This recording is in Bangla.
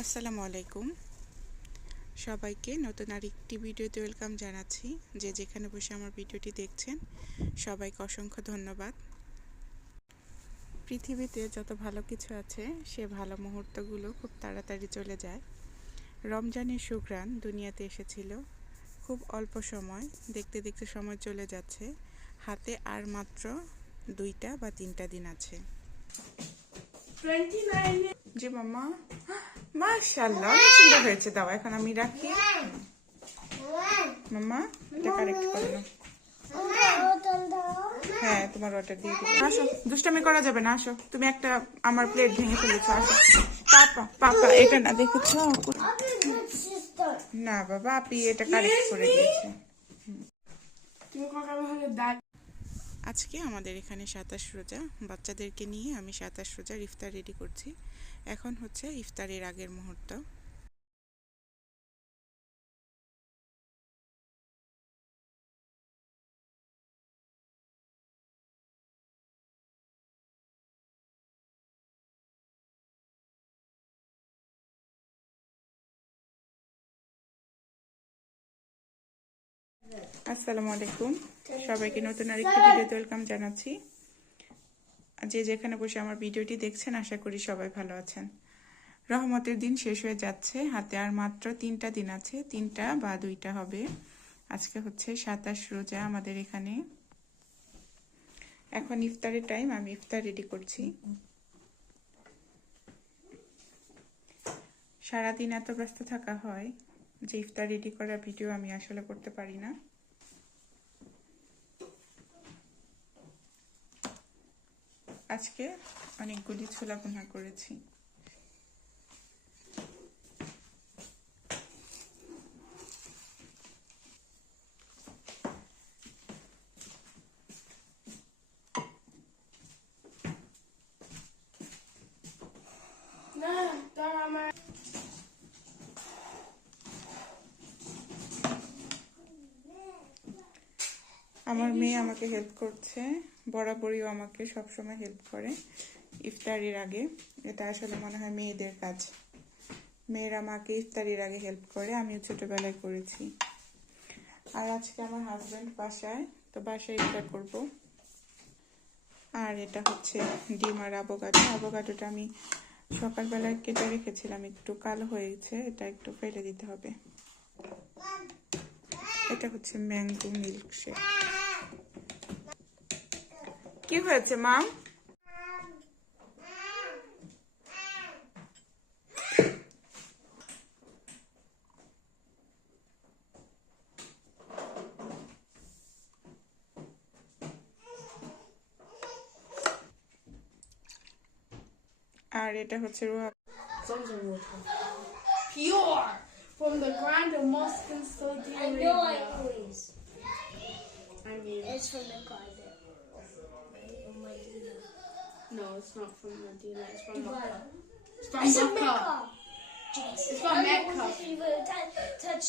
আসসালামু আলাইকুম সবাইকে নতুন আরেকটি ভিডিওতে ওয়েলকাম জানাচ্ছি। যে যেখানে বসে আমার ভিডিওটি দেখছেন সবাইকে অসংখ্য ধন্যবাদ। পৃথিবীতে যত ভালো কিছু আছে সে ভালো মুহূর্তগুলো খুব তাড়াতাড়ি চলে যায়। রমজানের সুঘ্রাণ দুনিয়াতে এসেছিল খুব অল্প সময়, দেখতে দেখতে সময় চলে যাচ্ছে। হাতে আর মাত্র 2টা বা 3টা দিন আছে। 29 জি মাম্মা, মাশাআল্লাহ অনেক সুন্দর হয়েছে। দাও এখন আমি রাখি। মাম্মা এটা কারেক্ট করে নাও। হ্যাঁ তোমার অর্ডার দিয়ে দিই। আসো, দুষ্টামি করা যাবে না। আসো, তুমি একটা আমার প্লেট ভেঙে ফেলেছো। আসো পাপা, পাপা এটা না দেখেছো? না বাবা, আপনি এটা কারেক্ট করে দিয়েছে। আজকে আমাদের এখানে 27 রোজা, বাচ্চাদেরকে নিয়ে আমি 27 রোজার ইফতার রেডি করছি। এখন হচ্ছে ইফতারের আগের মুহূর্ত। আসসালামু আলাইকুম, সবাইকে নতুন আরেকটি ভিডিওতে ওয়েলকাম জানাচ্ছি। যে যেখানে বসে আমার ভিডিওটি দেখছেন আশা করি সবাই ভালো আছেন। রহমতের দিন শেষ হয়ে যাচ্ছে, হাতে আর মাত্র 3টা দিন আছে, 3টা বা 2টা হবে। আজকে হচ্ছে 27 রোজা আমাদের এখানে। এখন ইফতারের টাইম, আমি ইফতার রেডি করছি। সারাদিন এত ব্যস্ত থাকা হয় যে ইফতার রেডি করা ভিডিও আমি আসলে করতে পারি না। আজকে অনেকগুলি ছোলা ভুনা করেছি। আমার মেয়ে আমাকে হেল্প করছে, বরাবরই আমাকে সবসময় হেল্প করে ইফতারির আগে। এটা আসলে মনে হয় মেয়েদের কাজ। মেয়েরা আমাকে ইফতারির আগে হেল্প করে, আমিও ছোটবেলায় করেছি। আর আজকে আমার হাজব্যান্ড বাসায়, তো বাসায় ইফতার করব। আর এটা হচ্ছে ডিম আর আভোকাডো। আভোকাডোটা আমি সকালবেলায় কেটে রেখেছিলাম, একটু কালো হয়েছে, এটা একটু ফেলে দিতে হবে। এটা হচ্ছে ম্যাঙ্গো মিল্কশেক। কি হয়েছে মা? আর এটা হচ্ছে রুহা। Pure from the Grand Mosque in Saudi Arabia. I know it is. I mean, It's from the garden. no, it's not from Medina. It's from But Mecca. It's from it's a Mecca. Mecca. It's from Mecca. If you touch